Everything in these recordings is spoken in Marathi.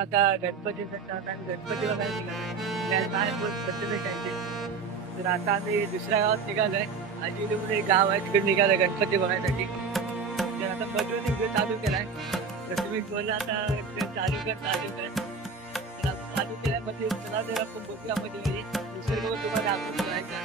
आता गणपती गणपती बघायला निघालोय तर आता आम्ही दुसऱ्या गावात निघालोय. आजीमध्ये एक गाव आहे तिकडे निघालोय गणपती बघायसाठी. तर आता बदलून व्हिडिओ चालू केलाय. तर तुम्ही बोलला आता चालू कर तर आता चालू केलाय. मध्ये चला जर आपण बघूया मध्ये निसर्ग तुम्हाला दाखवून करायचा.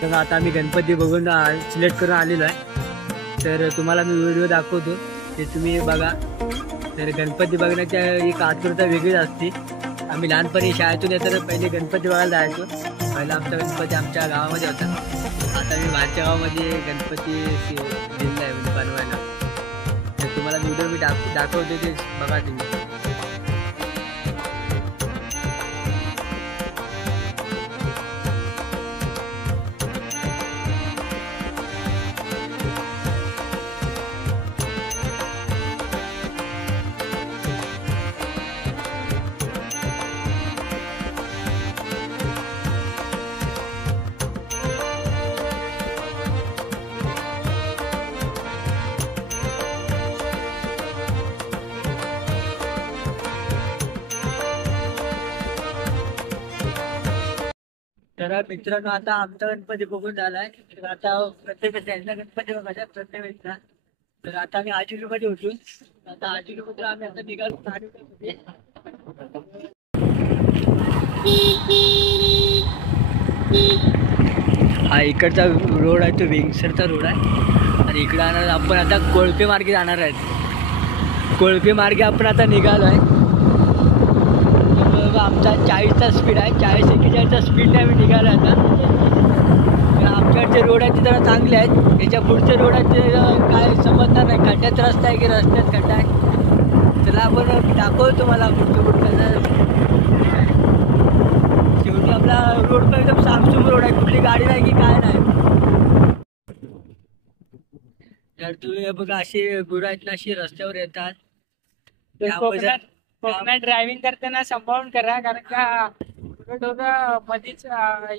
तर आता आम्ही गणपती बघून सिलेक्ट करून आलेलो आहे. तर तुम्हाला मी व्हिडिओ दाखवतो ते तुम्ही बघा. तर गणपती बघण्याच्या एक आतुरता वेगळीच असते. आम्ही लहानपणी शाळेतून येताना पहिले गणपती बघायला जायचो. पहिला आमचा गणपती आमच्या गावामध्ये होता. आता मी माझ्या गावामध्ये गणपती दिलेला आहे म्हणजे बनवायला. तर तुम्हाला व्हिडिओ मी दाखवतो ते बघा तुम्ही. तर मित्रांनो आता आमचा गणपती बघून झालाय. तर आता प्रत्येक त्यांचा गणपती बघायचा प्रत्येक वेळेला. तर आता आम्ही आजिलूमध्ये होतो. आता आजिलूमध्ये आम्ही आता निघालो. हा इकडचा रोड आहे तो वेंगसरचा रोड आहे. आणि इकडे आपण आता कोळपे मार्गे जाणार आहेत. कोळपे मार्गे आपण आता निघालो आहे. आमचा 40चा स्पीड आहे. 40-41चा स्पीडने आम्ही निघालो आता. आमच्याकडचे रोड आहेत ते जरा चांगले आहेत. याच्या पुढचे रोड आहेत ते काय समजणार नाही. खड्ड्यात रस्ता आहे की रस्त्यात खड्डा आहे. त्याला आपण दाखवतो तुम्हाला कुठं शेवटी आपला रोड पण एकदम सामसूम रोड आहे. कुठली गाडी नाही की काय नाही. तर तुम्ही बघा अशी गुरं आहेत ना अशी रस्त्यावर येतात. कोकणात ड्रायव्हिंग करताना सांभाळून करा कारण का मध्येच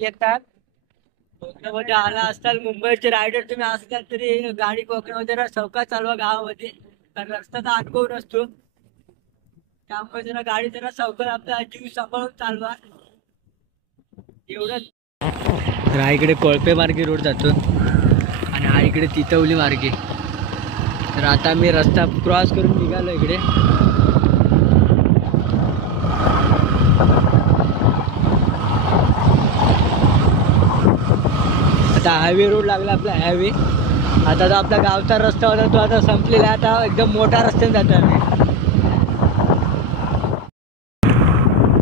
येतात. कोकणामध्ये आला असताल मुंबईचे रायडर तुम्ही असताल तरी गाडी कोकणामध्ये ना सावकाश चालवा गावामध्ये. कारण रस्त्याचा अनुभव नसतो. त्यामुळे जरा गाडी जरा सावकाश आपला जीव सांभाळून चालवा एवढंच. तर हा इकडे कोळपे मार्गे रोड जातो आणि हा इकडे तितवली मार्गे. तर आता मी रस्ता क्रॉस करून निघालो इकडे. आता हायवे रोड लागला आपला हायवे. आता जो आपला गावचा रस्ता होता तो आता संपलेला आहे. आता एकदम मोठा रस्त्याने जातो आम्ही.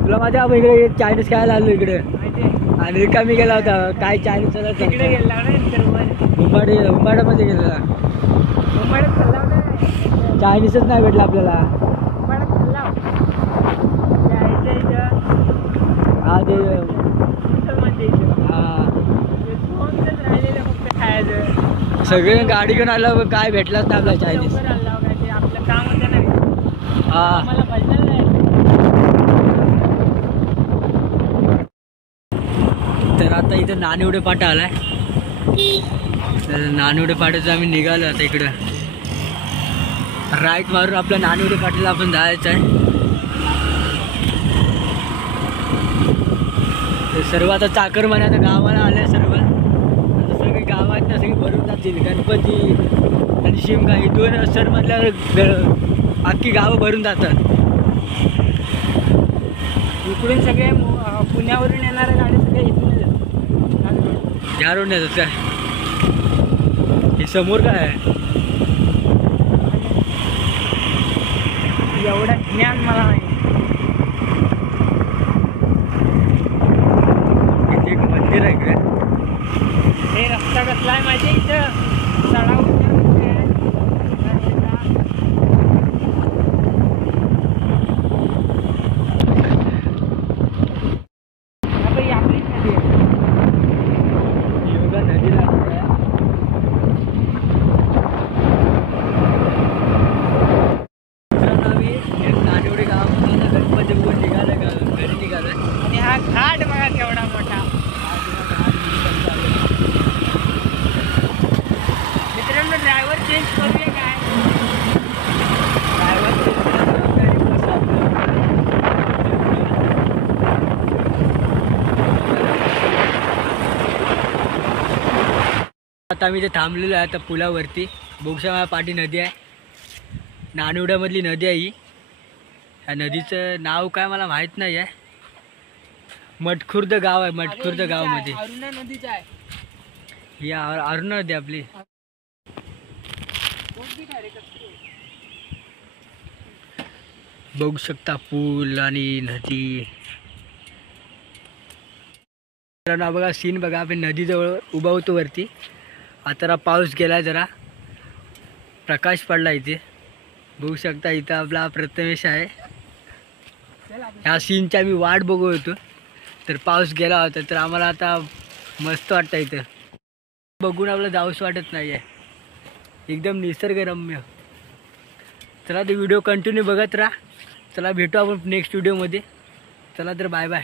तुला माझ्या इकडे चायनीज खायला आलो इकडे आणि रिकामी गेला होता. काय चायनीज तिकडे गेला उंबाड्यामध्ये गेलेला. चायनीजच नाही भेटला आपल्याला. हा ते सगळे गाडी घेऊन आलं काय भेटलाच नाही आपला चायनीज. आपलं काम होतं ना. हा तर आता इथं नानिवडे पाटा आलाय. तर नानिवडे पाट्याचं आम्ही निघालो आता इकडं. राईट मारून आपल्या नानिवडे पाट्याला आपण जायचं आहे. सर्व आता चाकरमाने आता गावाला आले. सर्व आता सगळे गावात ना सगळे भरून जातील. गणपती आणि शिमगा ही दोन सर म्हटल्यावर अख्खी गावं भरून जातात. इकडून सगळे पुण्यावरून येणाऱ्या गाड्या सगळ्या इथूनच येतात. या रोडने येतात काय? हे समोर काय आहे? एवढं ज्ञान मला नाही. इथे एक मंदिर आहे काय? हे रस्ता कसला आहे माझ्या इथं चढाव आपलीच नदी आहे. योगा नदीला आहे. मित्रांनो, आम्ही एक नानिवडे गावामधून आता गणपती बघून निघालं घरी निघालोय. आणि हा घाट बघा केवढा मोठा. मित्रांनो ड्रायव्हर चेंज करूया काय? आता आम्ही इथे थांबलेलो आहे आता पुलावरती. बोगसा माझ्या पाठी नदी आहे, नानिवड्यामधली नदी आहे ही. ह्या नदीचं नाव काय मला माहीत नाही आहे. मटखुर्द गाव आहे, मटखुर्द गावामध्ये अरुणा नदीचा आहे. ही अरुणा नदी आपली. बघू शकता पूल आणि नदी. मित्रांनो बघा सीन बघा, आपण नदीजवळ उभा होतो वरती. आता पाऊस गेला, जरा प्रकाश पडला इथे. बघू शकता इथं आपला प्रथमेश आहे. ह्या सीनची आम्ही वाट बघू होतो, तर पाऊस गेला होता. तर आम्हाला आता मस्त वाटतं इथं बघून. आपलं जाऊच वाटत नाही आहे, एकदम निसर्गरम्य. चला ते व्हिडिओ कंटिन्यू बघत राहा. चला भेटू आपण नेक्स्ट व्हिडिओमध्ये. चला तर बाय बाय.